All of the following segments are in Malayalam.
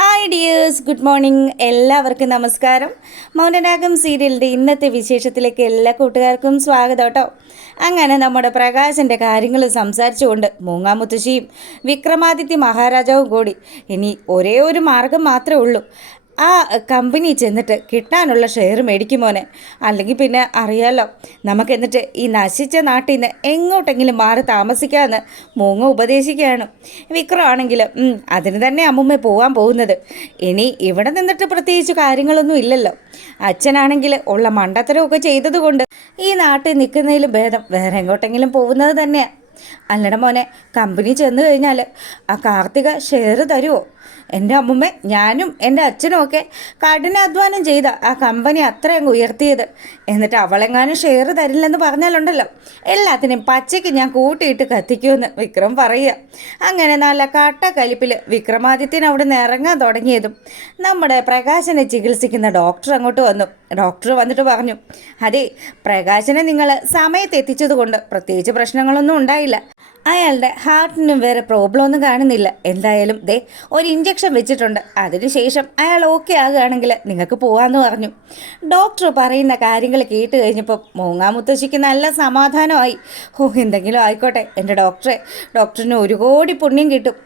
Hi dears, good morning. എല്ലാവർക്കും നമസ്കാരം. മൗനരാഗം സീരിയലിൻ്റെ ഇന്നത്തെ വിശേഷത്തിലേക്ക് എല്ലാ കൂട്ടുകാർക്കും സ്വാഗതം കേട്ടോ. അങ്ങനെ നമ്മുടെ പ്രകാശിൻ്റെ കാര്യങ്ങൾ സംസാരിച്ചുകൊണ്ട് മൂങ്ങാമുത്തശ്ശിയും വിക്രമാദിത്യ മഹാരാജാവും കൂടി ഇനി ഒരേ ഒരു മാർഗം മാത്രമേ ഉള്ളൂ. ആ കമ്പനി ചെന്നിട്ട് കിട്ടാനുള്ള ഷെയർ മേടിക്കുമോനെ. അല്ലെങ്കിൽ പിന്നെ അറിയാലോ, നമുക്ക് എന്നിട്ട് ഈ നശിച്ച നാട്ടിൽ നിന്ന് എങ്ങോട്ടെങ്കിലും മാറി താമസിക്കാമെന്ന് മൂങ്ങ ഉപദേശിക്കുകയാണ്. വിക്രമാണെങ്കിൽ അതിന് തന്നെ അമ്മുമ്മ പോകാൻ പോകുന്നത്. ഇനി ഇവിടെ നിന്നിട്ട് പ്രത്യേകിച്ച് കാര്യങ്ങളൊന്നും ഇല്ലല്ലോ. അച്ഛനാണെങ്കിൽ ഉള്ള മണ്ടത്തരമൊക്കെ ചെയ്തതുകൊണ്ട് ഈ നാട്ടിൽ നിൽക്കുന്നതിലും ഭേദം വേറെ എങ്ങോട്ടെങ്കിലും പോകുന്നത് തന്നെയാണ്. അല്ലട മോനെ, കമ്പനി ചെന്ന് കഴിഞ്ഞാൽ ആ കാർത്തിക ഷെയർ തരുമോ? എൻ്റെ അമ്മുമ്മ, ഞാനും എൻ്റെ അച്ഛനും ഒക്കെ കഠിനാധ്വാനം ചെയ്ത ആ കമ്പനി അത്രയും ഉയർത്തിയത്. എന്നിട്ട് അവളെങ്ങാനും ഷെയർ തരില്ലെന്ന് പറഞ്ഞാലുണ്ടല്ലോ, എല്ലാത്തിനെയും പച്ചയ്ക്ക് ഞാൻ കൂട്ടിയിട്ട് കത്തിക്കുമെന്ന് വിക്രം പറയുക. അങ്ങനെ നല്ല കട്ടക്കലിപ്പിൽ വിക്രമാദിത്യൻ അവിടെ നിന്ന് ഇറങ്ങാൻ തുടങ്ങിയതും നമ്മുടെ പ്രകാശനെ ചികിത്സിക്കുന്ന ഡോക്ടർ അങ്ങോട്ട് വന്നു. ഡോക്ടർ വന്നിട്ട് പറഞ്ഞു, അതെ, പ്രകാശനെ നിങ്ങൾ സമയത്ത് എത്തിച്ചതുകൊണ്ട് പ്രത്യേകിച്ച് പ്രശ്നങ്ങളൊന്നും ഉണ്ടായില്ല. അയാളുടെ ഹാർട്ടിനും വേറെ പ്രോബ്ലം ഒന്നും കാണുന്നില്ല. എന്തായാലും ദേ ഒരു ഇഞ്ചക്ഷൻ വെച്ചിട്ടുണ്ട്. അതിനുശേഷം അയാൾ ഓക്കെ ആകുകയാണെങ്കിൽ നിങ്ങൾക്ക് പോകാമെന്ന് പറഞ്ഞു. ഡോക്ടർ പറയുന്ന കാര്യങ്ങൾ കേട്ട് കഴിഞ്ഞപ്പോൾ മൂങ്ങാമുത്തശ്ശിക്ക് നല്ല സമാധാനമായി. എന്തെങ്കിലും ആയിക്കോട്ടെ എൻ്റെ ഡോക്ടറെ, ഡോക്ടറിന് 1 കോടി പുണ്യം കിട്ടും.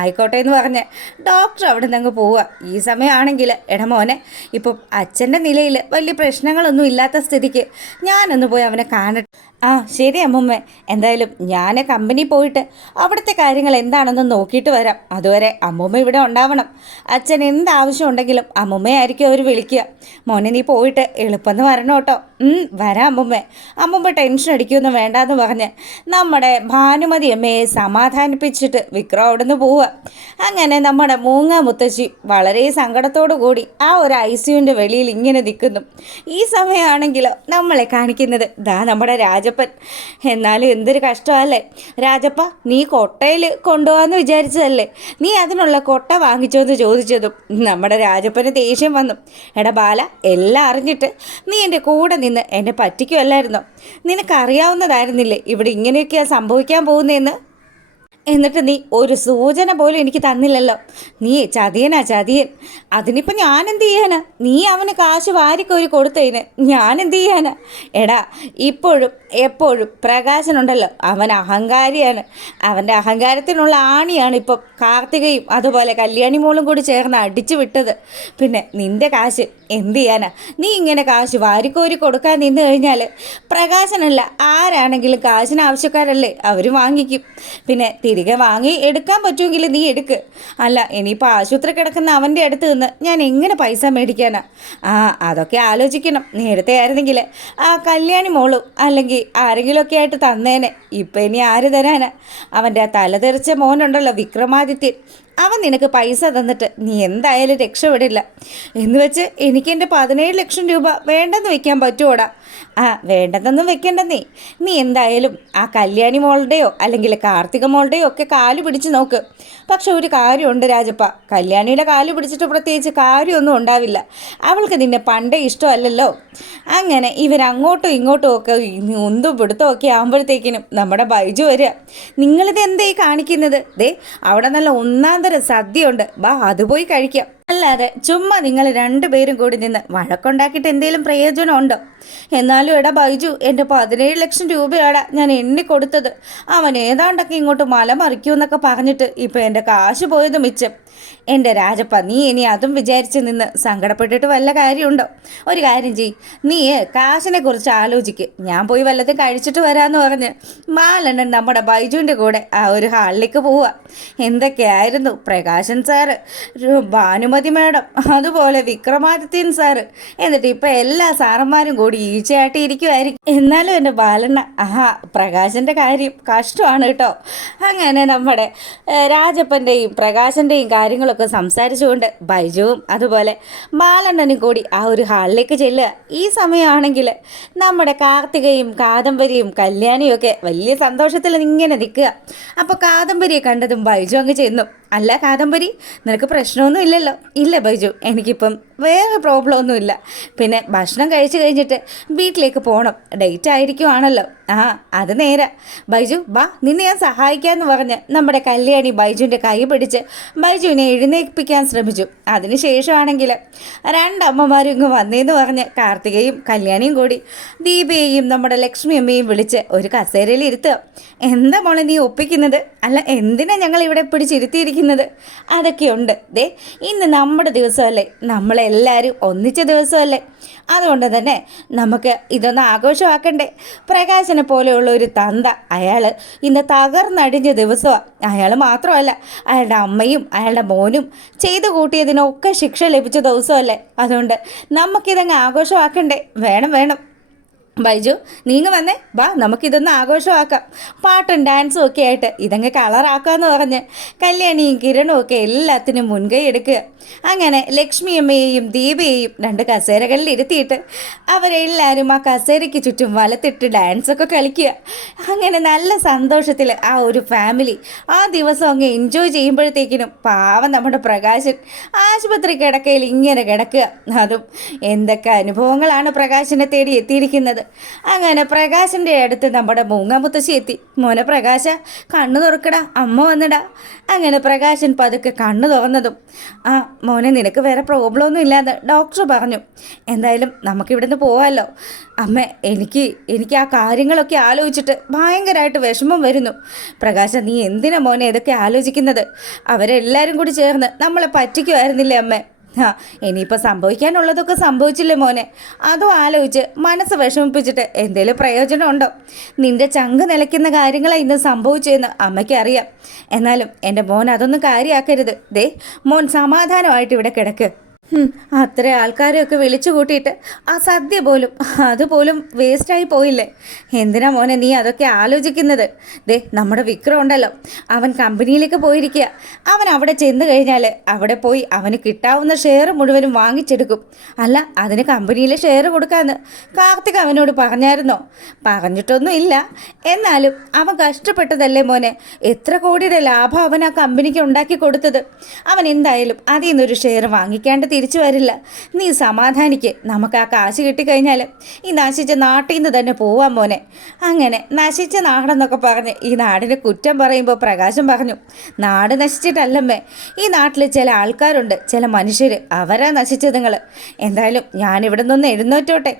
ആയിക്കോട്ടെ എന്ന് പറഞ്ഞ് ഡോക്ടർ അവിടെ നിന്ന് അങ്ങ് പോവുക. ഈ സമയമാണെങ്കിൽ എടമോനെ, ഇപ്പം അച്ഛൻ്റെ നിലയിൽ വലിയ പ്രശ്നങ്ങളൊന്നും ഇല്ലാത്ത സ്ഥിതിക്ക് ഞാനൊന്ന് പോയി അവനെ കാണട്ടെ. ശരി അമ്മുമ്മ, എന്തായാലും ഞാൻ കമ്പനി പോയിട്ട് അവിടുത്തെ കാര്യങ്ങൾ എന്താണെന്ന് നോക്കിയിട്ട് വരാം. അതുവരെ അമ്മുമ്മ ഇവിടെ ഉണ്ടാവണം. അച്ഛൻ എന്താവശ്യം ഉണ്ടെങ്കിലും അമ്മുമ്മയായിരിക്കും അവർ വിളിക്കുക. മോനെ, നീ പോയിട്ട് എളുപ്പമെന്ന് വരണം കേട്ടോ. വരാം അമ്മുമ്മ. അമ്മുമ്മ ടെൻഷൻ അടിക്കുമെന്ന് വേണ്ടാന്ന് പറഞ്ഞ് നമ്മുടെ ഭാനുമതി അമ്മയെ സമാധാനിപ്പിച്ചിട്ട് വിക്രം അവിടെ നിന്ന് പോവുക. അങ്ങനെ നമ്മുടെ മൂങ്ങ മുത്തശ്ശി വളരെ സങ്കടത്തോടു കൂടി ആ ഒരു ICUവിൻ്റെ വെളിയിൽ ഇങ്ങനെ നിൽക്കുന്നു. ഈ സമയമാണെങ്കിലോ നമ്മളെ കാണിക്കുന്നത് നമ്മുടെ രാജപ്പൻ. എന്നാലും എന്തൊരു കഷ്ടമല്ലേ രാജപ്പ, നീ കൊട്ടയിൽ കൊണ്ടുപോകാമെന്ന് വിചാരിച്ചതല്ലേ, നീ അതിനുള്ള കൊട്ട വാങ്ങിച്ചോ എന്ന് ചോദിച്ചതും നമ്മുടെ രാജപ്പന് ദേഷ്യം വന്നു. എടാ ബാല, എല്ലാം അറിഞ്ഞിട്ട് നീ എൻ്റെ കൂടെ നിന്ന് എന്നെ പറ്റിക്കുമല്ലായിരുന്നോ? നിനക്കറിയാവുന്നതായിരുന്നില്ലേ ഇവിടെ ഇങ്ങനെയൊക്കെയാണ് സംഭവിക്കാൻ പോകുന്നതെന്ന്? എന്നിട്ട് നീ ഒരു സൂചന പോലും എനിക്ക് തന്നില്ലല്ലോ. നീ ചതിയൻ. അതിനിപ്പോൾ ഞാൻ എന്ത് ചെയ്യാനാ? നീ അവന് കാശ് വാരിക്കോരി കൊടുത്തതിന് ഞാൻ എന്ത് ചെയ്യാനാ? എടാ, ഇപ്പോഴും എപ്പോഴും പ്രകാശനുണ്ടല്ലോ, അവൻ അഹങ്കാരിയാണ്. അവൻ്റെ അഹങ്കാരത്തിനുള്ള ആണിയാണ് ഇപ്പം കാർത്തികയും അതുപോലെ കല്യാണി മോളും കൂടി ചേർന്ന് അടിച്ചു വിട്ടത്. പിന്നെ നിൻ്റെ കാശ് എന്ത് ചെയ്യാനാ? നീ ഇങ്ങനെ കാശ് വാരിക്കോരി കൊടുക്കാൻ നിന്ന് കഴിഞ്ഞാൽ പ്രകാശനല്ല ആരാണെങ്കിലും കാശിന് ആവശ്യക്കാരല്ലേ, അവർ വാങ്ങിക്കും. പിന്നെ തിരികെ വാങ്ങി എടുക്കാൻ പറ്റുമെങ്കിൽ നീ എടുക്ക്. അല്ല, ഇനിയിപ്പോൾ ആശുപത്രി കിടക്കുന്ന അവൻ്റെ അടുത്ത് നിന്ന് ഞാൻ എങ്ങനെ പൈസ മേടിക്കാനാ? അതൊക്കെ ആലോചിക്കണം. നേരത്തെ ആയിരുന്നെങ്കിൽ ആ കല്യാണി മോളും അല്ലെങ്കിൽ ആരെങ്കിലുമൊക്കെ ആയിട്ട് തന്നേനെ. ഇപ്പം ഇനി ആര് തരാനാ? അവൻ്റെ ആ തലതെറിച്ച മോനുണ്ടല്ലോ വിക്രമാദിത്യൻ, അവൻ നിനക്ക് പൈസ തന്നിട്ട് നീ എന്തായാലും രക്ഷപ്പെടില്ല. എന്ന് വെച്ച് എനിക്ക് എൻ്റെ 17 ലക്ഷം രൂപ വേണ്ടെന്ന് വെക്കാൻ പറ്റുമോടാ? വേണ്ടെന്നൊന്നും വെക്കേണ്ട. നീ എന്തായാലും ആ കല്യാണി മോളുടെയോ അല്ലെങ്കിൽ കാർത്തിക മോളുടെയോ ഒക്കെ കാല് പിടിച്ച് നോക്ക്. പക്ഷെ ഒരു കാര്യമുണ്ട് രാജപ്പ, കല്യാണിയുടെ കാല് പിടിച്ചിട്ട് പ്രത്യേകിച്ച് കാര്യമൊന്നും ഉണ്ടാവില്ല. അവൾക്ക് നിന്നെ പണ്ടേ ഇഷ്ടമല്ലല്ലോ. അങ്ങനെ ഇവരങ്ങോട്ടും ഇങ്ങോട്ടും ഒക്കെ ഒന്നും പിടുത്തം ഒക്കെ ആകുമ്പോഴത്തേക്കിനും നമ്മുടെ ബൈജു വരിക. നിങ്ങളിത് എന്തായി കാണിക്കുന്നത്? അവിടെ നല്ല ഒന്നാന്തരം സദ്യയുണ്ട്, അത് പോയി കഴിക്കാം. അല്ലാതെ ചുമ്മാ നിങ്ങൾ 2 പേരും കൂടി നിന്ന് വഴക്കുണ്ടാക്കിയിട്ട് എന്തെങ്കിലും പ്രയോജനമുണ്ടോ? എന്നാലും എടാ ബൈജു, എൻ്റെ 17 ലക്ഷം രൂപയാടാ ഞാൻ എണ്ണി കൊടുത്തത്. അവൻ ഏതാണ്ടൊക്കെ ഇങ്ങോട്ട് മലമറിക്കുമെന്നൊക്കെ പറഞ്ഞിട്ട് ഇപ്പം എൻ്റെ കാശ് പോയത് മിച്ചം. എൻ്റെ രാജപ്പ, നീ ഇനി അതും വിചാരിച്ച് നിന്ന് സങ്കടപ്പെട്ടിട്ട് വല്ല കാര്യമുണ്ടോ? ഒരു കാര്യം ചെയ്യ്, നീ കാശിനെ കുറിച്ച് ആലോചിക്ക്. ഞാൻ പോയി വല്ലതും കഴിച്ചിട്ട് വരാമെന്ന് പറഞ്ഞ് ബാലണ്ണൻ നമ്മുടെ ബൈജുവിൻ്റെ കൂടെ ആ ഒരു ഹാളിലേക്ക് പോവുക. എന്തൊക്കെയായിരുന്നു പ്രകാശൻ സാറ്, ഭാനുമതി മേഡം, അതുപോലെ വിക്രമാദിത്യൻ സാറ്, എന്നിട്ട് ഇപ്പം എല്ലാ സാറന്മാരും കൂടി ഈച്ചയായിട്ട് ഇരിക്കുമായിരിക്കും. എന്നാലും എൻ്റെ ബാലണ്ണ, പ്രകാശൻ്റെ കാര്യം കഷ്ടമാണ് കേട്ടോ. അങ്ങനെ നമ്മുടെ രാജപ്പൻ്റെയും പ്രകാശൻ്റെയും കാര്യങ്ങളൊക്കെ സംസാരിച്ചുകൊണ്ട് ബൈജുവും അതുപോലെ ബാലണ്ണനും കൂടി ആ ഒരു ഹാളിലേക്ക് ചെല്ലുക. ഈ സമയമാണെങ്കിൽ നമ്മുടെ കാർത്തികയും കാദംബരിയും കല്യാണിയും ഒക്കെ വലിയ സന്തോഷത്തിൽ ഇങ്ങനെ നിൽക്കുക. അപ്പോൾ കാദംബരിയെ കണ്ടതും ബൈജു അങ്ങ് ചെന്നു. അല്ല കാദംബരി, നിനക്ക് പ്രശ്നമൊന്നും ഇല്ലല്ലോ? ഇല്ല ബൈജു, എനിക്കിപ്പം വേറെ പ്രോബ്ലം ഒന്നുമില്ല. പിന്നെ ഭക്ഷണം കഴിച്ച് കഴിഞ്ഞിട്ട് വീട്ടിലേക്ക് പോകണം, ഡേറ്റ് ആയിരിക്കുവാണല്ലോ. ആ അത് നേരാ. ബൈജു വാ, നിന്നെ ഞാൻ സഹായിക്കാമെന്ന് പറഞ്ഞ് നമ്മുടെ കല്യാണി ബൈജുവിൻ്റെ കൈ പിടിച്ച് ബൈജുവിനെ എഴുന്നേൽപ്പിക്കാൻ ശ്രമിച്ചു. അതിനുശേഷമാണെങ്കിൽ രണ്ടമ്മമാരും ഇങ്ങ് വന്നേന്ന് പറഞ്ഞ് കാർത്തികയും കല്യാണിയും കൂടി ദീപയെയും നമ്മുടെ ലക്ഷ്മി അമ്മയും വിളിച്ച് ഒരു കസേരയിൽ ഇരുത്തുക. എന്താ മോളെ നീ ഒപ്പിക്കുന്നത്? അല്ല, എന്തിനാ ഞങ്ങൾ ഇവിടെ പിടിച്ചിരുത്തിയിരിക്കുന്നത്? അതൊക്കെയുണ്ട്. ദേ, ഇന്ന് നമ്മുടെ ദിവസമല്ലേ, നമ്മളെല്ലാവരും ഒന്നിച്ച ദിവസമല്ലേ, അതുകൊണ്ട് തന്നെ നമുക്ക് ഇതൊന്ന് ആഘോഷമാക്കണ്ടേ? പ്രകാശനെ പോലെയുള്ള ഒരു തന്ത, അയാൾ ഇന്ന് തകർന്നടിഞ്ഞ ദിവസമാണ്. അയാൾ മാത്രമല്ല, അയാളുടെ അമ്മയും അയാളുടെ മോനും ചെയ്തു കൂട്ടിയതിനൊക്കെ ശിക്ഷ ലഭിച്ച ദിവസമല്ലേ, അതുകൊണ്ട് നമുക്കിതങ്ങ് ആഘോഷമാക്കണ്ടേ? വേണം വേണം. ബൈജു നീങ്ങ് വന്നേ, വാ നമുക്കിതൊന്ന് ആഘോഷമാക്കാം. പാട്ടും ഡാൻസും ഒക്കെ ആയിട്ട് ഇതങ്ങ് കളറാക്കാമെന്ന് പറഞ്ഞ് കല്യാണിയും കിരണും ഒക്കെ എല്ലാത്തിനും മുൻകൈ എടുക്കുക. അങ്ങനെ ലക്ഷ്മിയമ്മയെയും ദീപയെയും രണ്ട് കസേരകളിൽ ഇരുത്തിയിട്ട് അവരെല്ലാവരും ആ കസേരയ്ക്ക് ചുറ്റും വലത്തിട്ട് ഡാൻസൊക്കെ കളിക്കുക. അങ്ങനെ നല്ല സന്തോഷത്തിൽ ആ ഒരു ഫാമിലി ആ ദിവസം അങ്ങ് എൻജോയ് ചെയ്യുമ്പോഴത്തേക്കിനും പാവം നമ്മുടെ പ്രകാശൻ ആശുപത്രി കിടക്കയിൽ ഇങ്ങനെ കിടക്കുക. അതും എന്തൊക്കെ അനുഭവങ്ങളാണ് പ്രകാശനെ തേടി എത്തിയിരിക്കുന്നത്. അങ്ങനെ പ്രകാശിൻ്റെ അടുത്ത് നമ്മുടെ മൂങ്ങാമുത്തശ്ശി എത്തി. മോനെ പ്രകാശ, കണ്ണു തുറക്കടാ, അമ്മ വന്നിടാ. അങ്ങനെ പ്രകാശൻ പതുക്കെ കണ്ണു തുറന്നതും ആ മോനെ, നിനക്ക് വേറെ പ്രോബ്ലം ഒന്നും ഇല്ലാന്ന് ഡോക്ടർ പറഞ്ഞു. എന്തായാലും നമുക്കിവിടുന്ന് പോവാമല്ലോ. അമ്മ, എനിക്ക് ആ കാര്യങ്ങളൊക്കെ ആലോചിച്ചിട്ട് ഭയങ്കരമായിട്ട് വിഷമം വരുന്നു. പ്രകാശ, നീ എന്തിനാ മോനെ ഇതൊക്കെ ആലോചിക്കുന്നത്? അവരെല്ലാവരും കൂടി ചേർന്ന് നമ്മളെ പറ്റിക്കുമായിരുന്നില്ലേ അമ്മേ? ഇനിയിപ്പോൾ സംഭവിക്കാനുള്ളതൊക്കെ സംഭവിച്ചില്ലേ മോനെ? അതും ആലോചിച്ച് മനസ്സ് വിഷമിപ്പിച്ചിട്ട് എന്തേലും പ്രയോജനമുണ്ടോ? നിന്റെ ചങ്ക് നിലയ്ക്കുന്ന കാര്യങ്ങളാണ് ഇന്ന് സംഭവിച്ചതെന്ന് അമ്മയ്ക്ക് അറിയാം. എന്നാലും എൻ്റെ മോൻ അതൊന്നും കാര്യമാക്കരുത്. ദേ, മോൻ സമാധാനമായിട്ട് ഇവിടെ കിടക്ക്. അത്ര ആൾക്കാരെയൊക്കെ വിളിച്ചു കൂട്ടിയിട്ട് ആ സദ്യ പോലും അതുപോലും വേസ്റ്റായി പോയില്ലേ? എന്തിനാ മോനെ നീ അതൊക്കെ ആലോചിക്കുന്നത്? ദേ, നമ്മുടെ വിക്രം ഉണ്ടല്ലോ, അവൻ കമ്പനിയിലേക്ക് പോയിരിക്കുക. അവൻ അവിടെ ചെന്ന് കഴിഞ്ഞാൽ അവിടെ പോയി അവന് കിട്ടാവുന്ന ഷെയർ മുഴുവനും വാങ്ങിച്ചെടുക്കും. അല്ല, അതിന് കമ്പനിയിലെ ഷെയർ കൊടുക്കാമെന്ന് കാർത്തിക് അവനോട് പറഞ്ഞായിരുന്നോ? പറഞ്ഞിട്ടൊന്നും ഇല്ല. എന്നാലും അവൻ കഷ്ടപ്പെട്ടതല്ലേ മോനെ? എത്ര കോടിയുടെ ലാഭം അവൻ ആ കമ്പനിക്ക് ഉണ്ടാക്കി കൊടുത്തത്. അവൻ എന്തായാലും അതിൽ നിന്നൊരു ഷെയർ വാങ്ങിക്കാണ്ട് തിരിച്ചു വരില്ല. നീ സമാധാനിക്ക്. നമുക്ക് ആ കാശ് കിട്ടിക്കഴിഞ്ഞാൽ ഈ നശിച്ച നാട്ടിൽ നിന്ന് തന്നെ പോവാൻ മോനെ. അങ്ങനെ നശിച്ച നാടെന്നൊക്കെ പറഞ്ഞ് ഈ നാടിനെ കുറ്റം പറയുമ്പോൾ പ്രകാശം പറഞ്ഞു, നാട് നശിച്ചിട്ടല്ലമ്മേ, ഈ നാട്ടിൽ ചില ആൾക്കാരുണ്ട്, ചില മനുഷ്യർ, അവരാ നശിച്ചത് നിങ്ങൾ. എന്തായാലും ഞാനിവിടെ നിന്ന് എഴുന്നേറ്റോട്ടെ.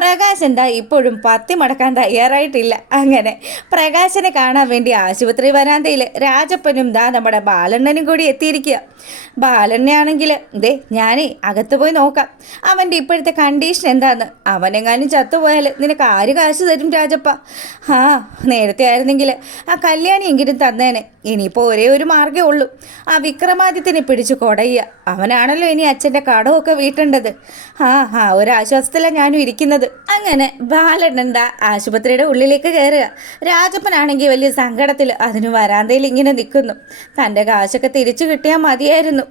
പ്രകാശ് എന്താ ഇപ്പോഴും പത്തി മടക്കാൻ തയ്യാറായിട്ടില്ല. അങ്ങനെ പ്രകാശനെ കാണാൻ വേണ്ടി ആശുപത്രി വരാന്തയിൽ രാജപ്പനും നമ്മുടെ ബാലണ്ണനും കൂടി എത്തിയിരിക്കുക. ബാലണ്ണയാണെങ്കിൽ ദേ, ഞാനേ അകത്ത് പോയി നോക്കാം അവൻ്റെ ഇപ്പോഴത്തെ കണ്ടീഷൻ എന്താന്ന്. അവനെങ്ങാനും ചത്തുപോയാൽ നിനക്ക് ആര് കാശ് തരും രാജപ്പ? നേരത്തെ ആയിരുന്നെങ്കിൽ ആ കല്യാണിയെങ്കിലും തന്നേനെ. ഇനിയിപ്പോൾ ഒരേ ഒരു മാർഗ്ഗമേ ഉള്ളൂ, ആ വിക്രമാദിത്യനെ പിടിച്ചു കൊടയുക. അവനാണല്ലോ ഇനി അച്ഛൻ്റെ കടമൊക്കെ വീട്ടേണ്ടത്. ഒരാശ്വാസത്തിലാണ് ഞാനും ഇരിക്കുന്നത്. അങ്ങനെ ബാലണ്ണൻ ആശുപത്രിയുടെ ഉള്ളിലേക്ക് കയറുക. രാജപ്പനാണെങ്കിൽ വലിയ സങ്കടത്തിൽ അതിന് വരാന്തയിൽ ഇങ്ങനെ നിൽക്കുന്നു. തൻ്റെ കാശൊക്കെ തിരിച്ചു കിട്ടിയാൽ മതിയായിരുന്നു.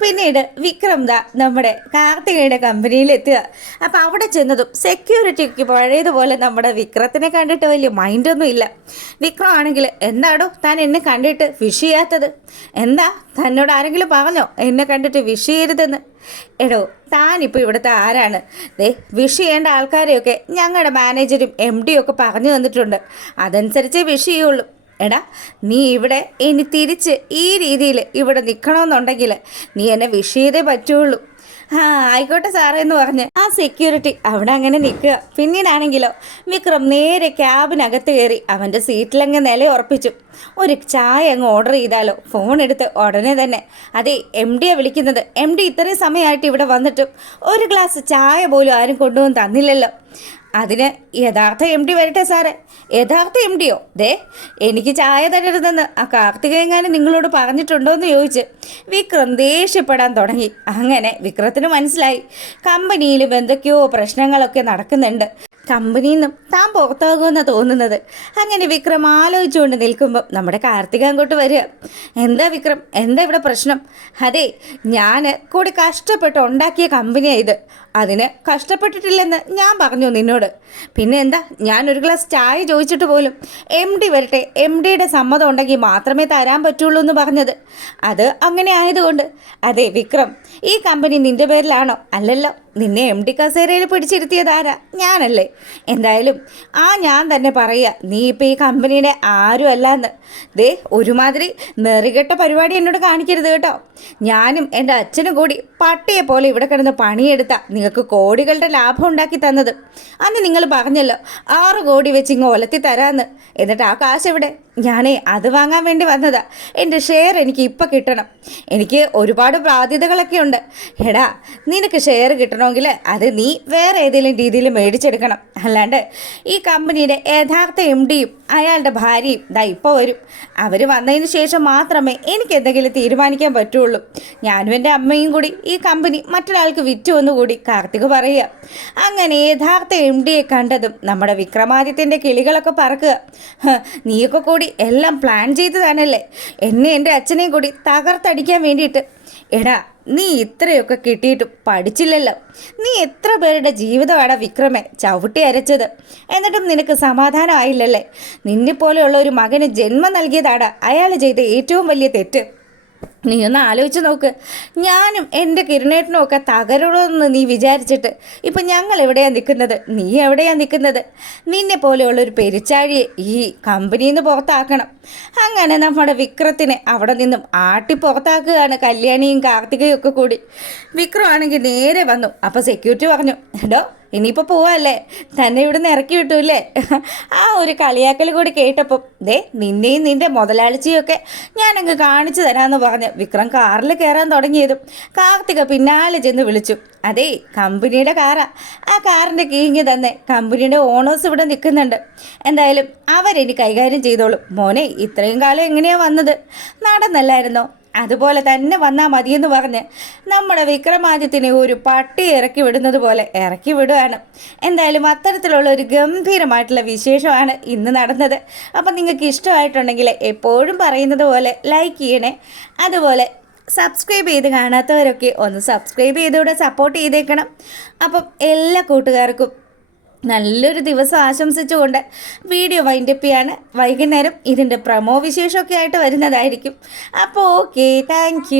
പിന്നീട് വിക്രം നമ്മുടെ കാർത്തികയുടെ കമ്പനിയിലെത്തുക. അപ്പോൾ അവിടെ ചെന്നതും സെക്യൂരിറ്റിക്ക് പഴയതുപോലെ നമ്മുടെ വിക്രത്തിനെ കണ്ടിട്ട് വലിയ മൈൻഡൊന്നും ഇല്ല. വിക്രം ആണെങ്കിൽ എന്താടോ താൻ എന്നെ കണ്ടിട്ട് വിഷ് ചെയ്യാത്തത്? എന്താ, തന്നോട് ആരെങ്കിലും പറഞ്ഞോ എന്നെ കണ്ടിട്ട് വിഷ് ചെയ്യരുതെന്ന്? എടോ, താനിപ്പോൾ ഇവിടുത്തെ ആരാണ്? ദേ, വിഷ് ചെയ്യേണ്ട ആൾക്കാരെയൊക്കെ ഞങ്ങളുടെ മാനേജരും MD ഒക്കെ പറഞ്ഞു തന്നിട്ടുണ്ട്. അതനുസരിച്ചേ വിഷ് ചെയ്യുള്ളൂ. എടാ, നീ ഇവിടെ ഇനി തിരിച്ച് ഈ രീതിയിൽ ഇവിടെ നിൽക്കണമെന്നുണ്ടെങ്കിൽ നീ എന്നെ വിഷ് ചെയ്തേ പറ്റുള്ളൂ. ആയിക്കോട്ടെ സാറേ എന്ന് പറഞ്ഞ് ആ സെക്യൂരിറ്റി അവിടെ അങ്ങനെ നിൽക്കുക. പിന്നീടാണെങ്കിലോ വിക്രം നേരെ ക്യാബിനകത്ത് കയറി അവൻ്റെ സീറ്റിലങ്ങ് നില ഉറപ്പിച്ചു. ഒരു ചായ അങ്ങ് ഓർഡർ ചെയ്താലോ? ഫോൺ എടുത്ത് ഉടനെ തന്നെ അതെ MDയെ വിളിക്കുന്നത്. MD ഇത്രയും സമയമായിട്ട് ഇവിടെ വന്നിട്ടും ഒരു ഗ്ലാസ് ചായ പോലും ആരും കൊണ്ടുവന്ന് തന്നില്ലല്ലോ. അതിന് യഥാർത്ഥ MD വരട്ടെ സാറേ. യഥാർത്ഥ MDയോ? ദേ, എനിക്ക് ചായ തരരുതെന്ന് ആ കാർത്തികയെങ്ങാനും നിങ്ങളോട് പറഞ്ഞിട്ടുണ്ടോ എന്ന് ചോദിച്ച് വിക്രം ദേഷ്യപ്പെടാൻ തുടങ്ങി. അങ്ങനെ വിക്രത്തിന് മനസ്സിലായി കമ്പനിയിലും എന്തൊക്കെയോ പ്രശ്നങ്ങളൊക്കെ നടക്കുന്നുണ്ട്. കമ്പനിയിൽ നിന്നും താൻ പുറത്താകുമെന്നാണ് തോന്നുന്നത്. അങ്ങനെ വിക്രം ആലോചിച്ചുകൊണ്ട് നിൽക്കുമ്പം നമ്മുടെ കാർത്തിക അങ്ങോട്ട് വരിക. എന്താ വിക്രം, എന്താ ഇവിടെ പ്രശ്നം? അതെ, ഞാൻ കൂടി കഷ്ടപ്പെട്ട് ഉണ്ടാക്കിയ കമ്പനിയാണ് ഇത്. അതിന് കഷ്ടപ്പെട്ടിട്ടില്ലെന്ന് ഞാൻ പറഞ്ഞു നിന്നോട്. പിന്നെ എന്താ, ഞാനൊരു ഗ്ലാസ് ചായ ചോദിച്ചിട്ട് പോലും MD വരട്ടെ, MDയുടെ സമ്മതം ഉണ്ടെങ്കിൽ മാത്രമേ തരാൻ പറ്റുള്ളൂ എന്ന് പറഞ്ഞത്. അത് അങ്ങനെ ആയതുകൊണ്ട്. അതെ വിക്രം, ഈ കമ്പനി നിൻ്റെ പേരിലാണോ? അല്ലല്ലോ, നിന്നെ MD കസേരയിൽ പിടിച്ചിരുത്തിയതാരാ? ഞാനല്ലേ. എന്തായാലും ഞാൻ തന്നെ പറയുക, നീ ഇപ്പോൾ ഈ കമ്പനിയുടെ ആരും അല്ലാന്ന്. ദേ, ഒരുമാതിരി നെറികെട്ട പരിപാടി എന്നോട് കാണിക്കരുത് കേട്ടോ. ഞാനും എൻ്റെ അച്ഛനും കൂടി പട്ടിയെ പോലെ ഇവിടെ കിടന്ന് പണിയെടുത്ത നിങ്ങൾക്ക് കോടികളുടെ ലാഭം ഉണ്ടാക്കി തന്നത്. അന്ന് നിങ്ങൾ പറഞ്ഞല്ലോ 6 കോടി വെച്ച് ഇങ്ങ് ഒലത്തി തരാമെന്ന്. എന്നിട്ട് ആ കാശ് എവിടെ? ഞാനേ അത് വാങ്ങാൻ വേണ്ടി വന്നതാ. എൻ്റെ ഷെയർ എനിക്ക് ഇപ്പം കിട്ടണം. എനിക്ക് ഒരുപാട് ബാധ്യതകളൊക്കെ ഉണ്ട്. എടാ, നിനക്ക് ഷെയർ കിട്ടണമെങ്കിൽ അത് നീ വേറെ ഏതെങ്കിലും രീതിയിൽ മേടിച്ചെടുക്കണം. അല്ലാണ്ട് ഈ കമ്പനിയുടെ യഥാർത്ഥ MDയും അയാളുടെ ഭാര്യയും ദാ ഇപ്പോൾ വരും. അവർ വന്നതിന് ശേഷം മാത്രമേ എനിക്ക് എന്തെങ്കിലും തീരുമാനിക്കാൻ പറ്റുള്ളൂ. ഞാനും എൻ്റെ അമ്മയും കൂടി ഈ കമ്പനി മറ്റൊരാൾക്ക് വിറ്റു എന്നുകൂടി കാർത്തിക് പറയുക. അങ്ങനെ യഥാർത്ഥ MDയെ കണ്ടതും നമ്മുടെ വിക്രമാദിത്യൻ്റെ കിളികളൊക്കെ പറക്കുക. നീയൊക്കെ കൂടി എല്ലാം പ്ലാൻ ചെയ്തതാണല്ലേ, എന്നെ എൻ്റെ അച്ഛനെയും കൂടി തകർത്തടിക്കാൻ വേണ്ടിയിട്ട്. എടാ, നീ ഇത്രയൊക്കെ കിട്ടിയിട്ടും പഠിച്ചില്ലല്ലോ. നീ എത്ര പേരുടെ ജീവിതമാണ് വിക്രമെ ചവിട്ടി അരച്ചത്. എന്നിട്ടും നിനക്ക് സമാധാനമായില്ലല്ലേ. നിന്നെപ്പോലെയുള്ള ഒരു മകന് ജന്മം നൽകിയതാണ് അയാൾ ചെയ്ത ഏറ്റവും വലിയ തെറ്റ്. നീ ഒന്ന് ആലോചിച്ച് നോക്ക്. ഞാനും എൻ്റെ കിരണേട്ടനും ഒക്കെ തകരുള്ളൂന്ന് നീ വിചാരിച്ചിട്ട് ഇപ്പം ഞങ്ങൾ എവിടെയാണ് നിൽക്കുന്നത്, നീ എവിടെയാണ് നിൽക്കുന്നത്? നിന്നെ പോലെയുള്ളൊരു പെരിച്ചാഴിയെ ഈ കമ്പനിയിൽ നിന്ന് പുറത്താക്കണം. അങ്ങനെ നമ്മുടെ വിക്രത്തിനെ അവിടെ നിന്നും ആട്ടി പുറത്താക്കുകയാണ് കല്യാണിയും കാർത്തികയും ഒക്കെ കൂടി. വിക്രം ആണെങ്കിൽ നേരെ വന്നു. അപ്പോൾ സെക്യൂരിറ്റി പറഞ്ഞു, എടോ ഇനിയിപ്പോൾ പോവാല്ലേ, തന്നെ ഇവിടെ നിന്ന് ഇറക്കി വിട്ടൂല്ലേ. ആ ഒരു കളിയാക്കൽ കൂടി കേട്ടപ്പം ദേ നിന്നെയും നിൻ്റെ മുതലാളിച്ചിയൊക്കെ ഞാനങ്ങ് കാണിച്ചു തരാമെന്ന് പറഞ്ഞ് വിക്രം കാറിൽ കയറാൻ തുടങ്ങിയതും കാർത്തിക പിന്നാലെ ചെന്ന് വിളിച്ചു. അതേ, കമ്പനിയുടെ കാറാ. ആ കാറിൻ്റെ കീഴിഞ്ഞ് തന്നെ കമ്പനിയുടെ ഓണേഴ്സ് ഇവിടെ നിൽക്കുന്നുണ്ട്. എന്തായാലും അവരെനി കൈകാര്യം ചെയ്തോളും. മോനെ, ഇത്രയും കാലം എങ്ങനെയാണ് വന്നത്? നടന്നല്ലായിരുന്നോ? അതുപോലെ തന്നെ വന്നാൽ മതിയെന്ന് പറഞ്ഞ് നമ്മുടെ വിക്രമാദിത്യനെ ഒരു പട്ടി ഇറക്കി വിടുന്നത് പോലെ ഇറക്കി വിടുകയാണ്. എന്തായാലും അത്തരത്തിലുള്ള ഒരു ഗംഭീരമായിട്ടുള്ള വിശേഷമാണ് ഇന്ന് നടന്നത്. അപ്പം നിങ്ങൾക്ക് ഇഷ്ടമായിട്ടുണ്ടെങ്കിൽ എപ്പോഴും പറയുന്നത് പോലെ ലൈക്ക് ചെയ്യണേ. അതുപോലെ സബ്സ്ക്രൈബ് ചെയ്ത് കാണാത്തവരൊക്കെ ഒന്ന് സബ്സ്ക്രൈബ് ചെയ്തുകൂടെ സപ്പോർട്ട് ചെയ്തേക്കണം. അപ്പം എല്ലാ കൂട്ടുകാർക്കും നല്ലൊരു ദിവസം ആശംസിച്ചുകൊണ്ട് വീഡിയോ വൈൻഡപ്പ് ചെയ്യാണ്. വൈകുന്നേരം ഇതിൻ്റെ പ്രമോ വിശേഷമൊക്കെ ആയിട്ട് വരുന്നതായിരിക്കും. അപ്പോൾ ഓക്കെ, താങ്ക്